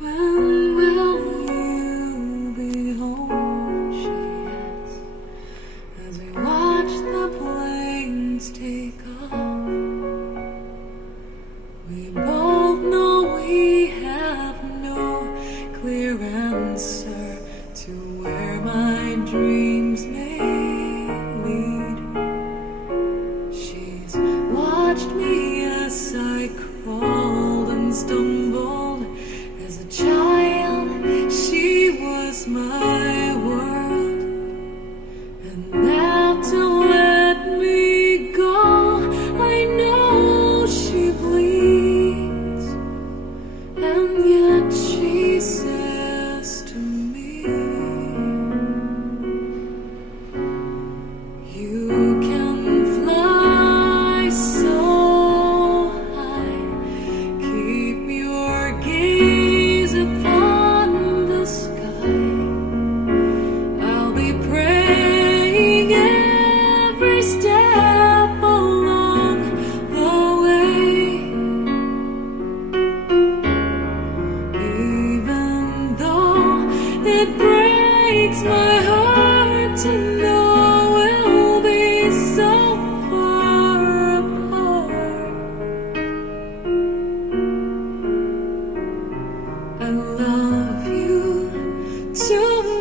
When will you be home, she asks, as we watch the planes take off. We both know we have no clear answer to where my dreams may lead. She's watched me as I crawled and stumbled. As a child, she was my world, and now to let me go, I know she bleeds, and yet she says to me, you can fly so high, keep your gaze upon the sky. I'll be praying every step along the way, even though it breaks my heart to know we'll be so far apart. I love you too